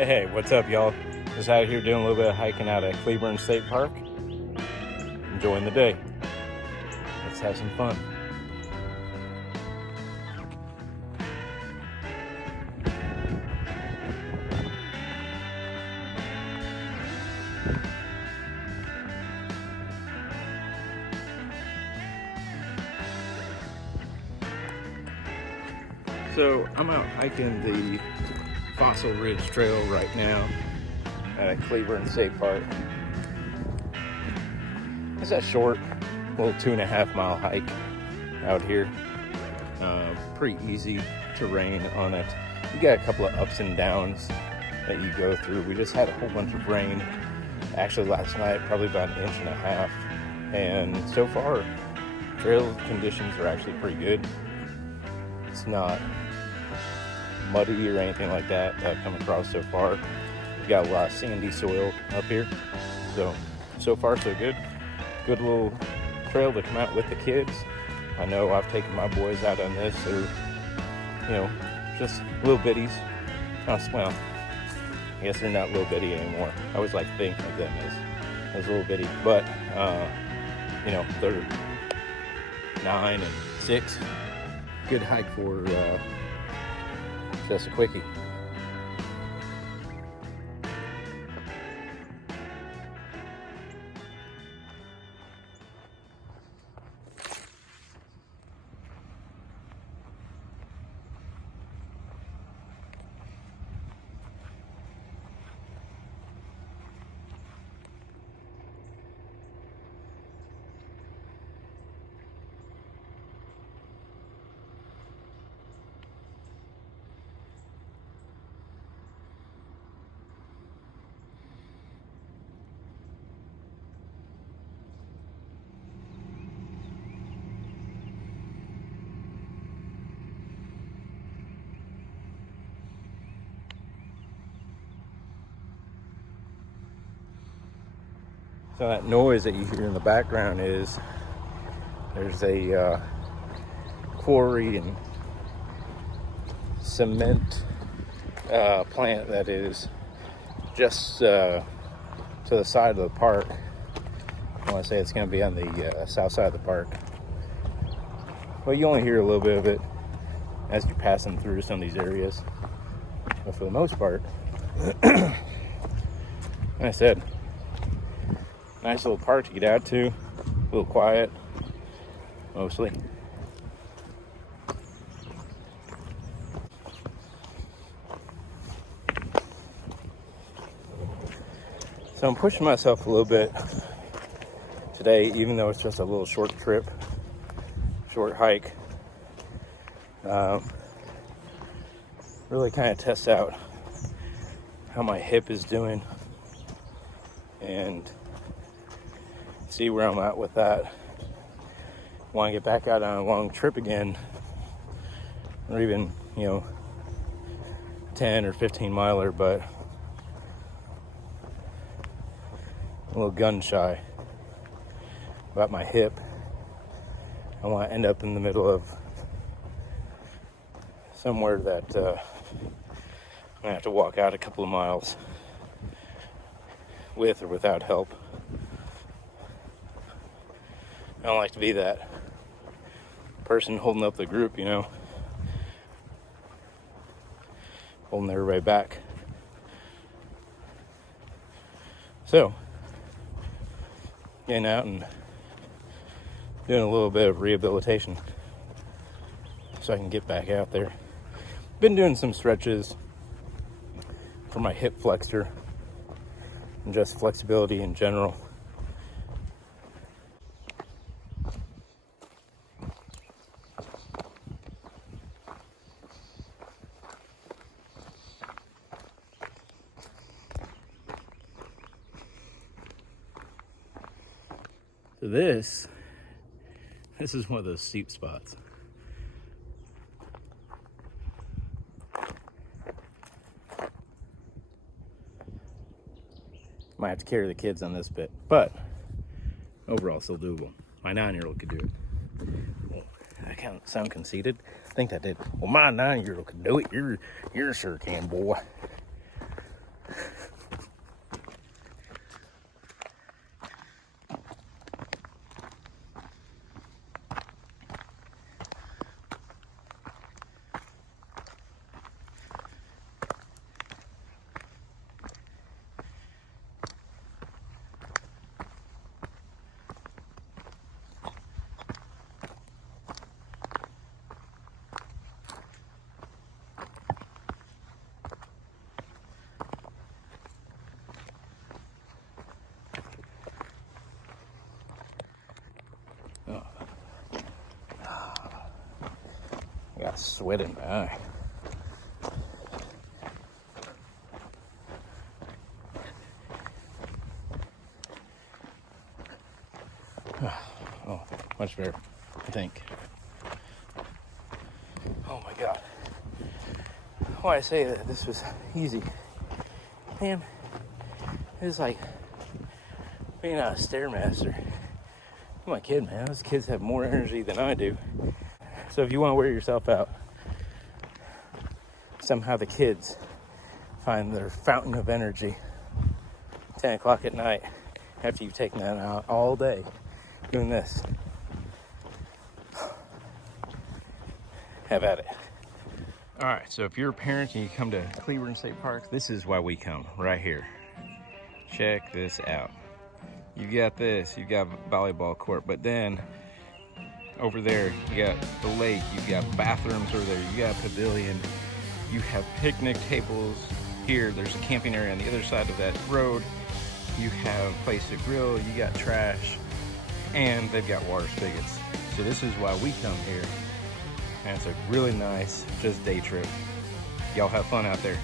Hey, what's up, y'all? Just out here doing a little bit of hiking out at Cleburne State Park. Enjoying the day. Let's have some fun. So I'm out hiking the Fossil Ridge Trail right now at Cleburne State Park. It's a short, little 2.5 mile hike out here. Pretty easy terrain on it. You got a couple of ups and downs that you go through. We just had a whole bunch of rain actually last night, probably about 1.5 inches, and so far trail conditions are actually pretty good. It's not muddy or anything like that I've come across so far. We got a lot of sandy soil up here, so far so good. Good little trail to come out with the kids. I know I've taken my boys out on this. They're, just little bitties. Well, I guess they're not little bitty anymore. I always like to think of them as little bitty, but they're 9 and 6. Good hike for just a quickie. So that noise that you hear in the background is there's a quarry and cement plant that is just to the side of the park. I want to say it's going to be on the south side of the park. Well, you only hear a little bit of it as you're passing through some of these areas. But for the most part, like I said, nice little park to get out to, a little quiet, mostly. So I'm pushing myself a little bit today, even though it's just a little short trip, short hike. Really kind of test out how my hip is doing and see where I'm at with that. Want to get back out on a long trip again, or even 10 or 15 miler, but a little gun shy about my hip. I want to end up in the middle of somewhere that I'm gonna have to walk out a couple of miles with or without help. I don't like to be that person holding up the group, holding everybody back. So, getting out and doing a little bit of rehabilitation so I can get back out there. Been doing some stretches for my hip flexor and just flexibility in general. So this is one of those steep spots. Might have to carry the kids on this bit, but overall still doable. My 9-year-old could do it. Well, I kind of sound conceited. I think that did. Well, my 9-year-old could do it. You sure can, boy. I got sweat in my eye. Oh, much better, I think. Oh my God. Why I say that this was easy. Man, it was like being a Stairmaster. I'm a kid, man. Those kids have more energy than I do. So if you want to wear yourself out, somehow the kids find their fountain of energy 10 o'clock at night after you've taken that out all day doing this. Have at it. All right, so if you're a parent and you come to Cleburne State Park, this is why we come, right here. Check this out. You've got this, you've got volleyball court, but then over there, you got the lake, you've got bathrooms over there, you got a pavilion, you have picnic tables here, there's a camping area on the other side of that road, you have a place to grill, you got trash, and they've got water spigots. So this is why we come here, and it's a really nice, just day trip. Y'all have fun out there.